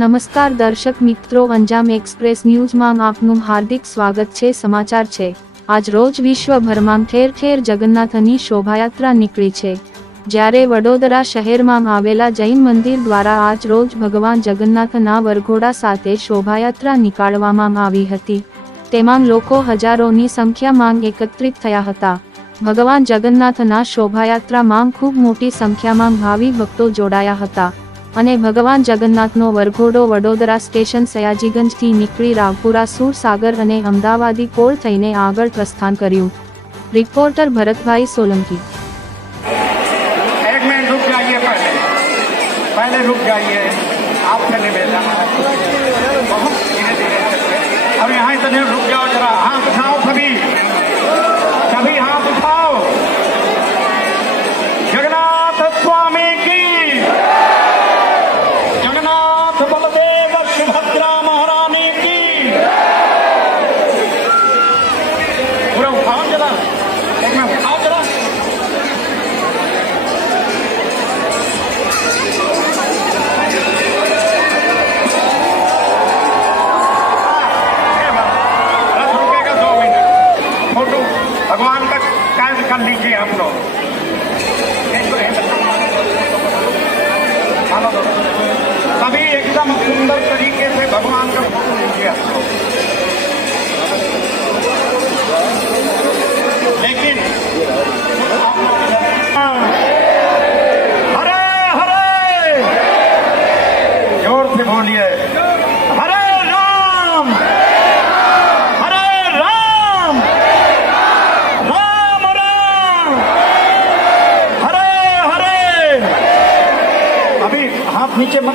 નમસ્કાર દર્શક મિત્રો અંજામ એક્સપ્રેસ ન્યૂઝમાં આપનું હાર્દિક સ્વાગત છે, સમાચાર છે. આજ રોજ વિશ્વભરમાં ઠેર ઠેર જગન્નાથની શોભાયાત્રા નીકળી છે. જ્યારે વડોદરા શહેરમાં આવેલા જૈન મંદિર દ્વારા આજ રોજ ભગવાન જગન્નાથના વરઘોડા સાથે શોભાયાત્રા નીકાળવામાં આવી હતી. તેમાં લોકો હજારોની સંખ્યામાં એકત્રિત થયા હતા. ભગવાન જગન્નાથના શોભાયાત્રામાં ખૂબ મોટી સંખ્યામાં ભાવિ ભક્તો જોડાયા હતા. અને ભગવાન જગન્નાથનો વરઘોડો વડોદરા સ્ટેશન સયાજીગંજથી નીકળી રાવપુરા સુરસાગર અને અમદાવાદી કોળ થઈને આગળ પ્રસ્થાન કર્યું રિપોર્ટર ભરતભાઈ સોલંકી एक मिनट रुक जाइए पहले पहले रुक जाइए आपसे निवेदन है बहुत धीरे धीरे भगवान का कैद कर लीजिए आप लोग हेलो सभी एकदम सुंदर तरीके 你这吗？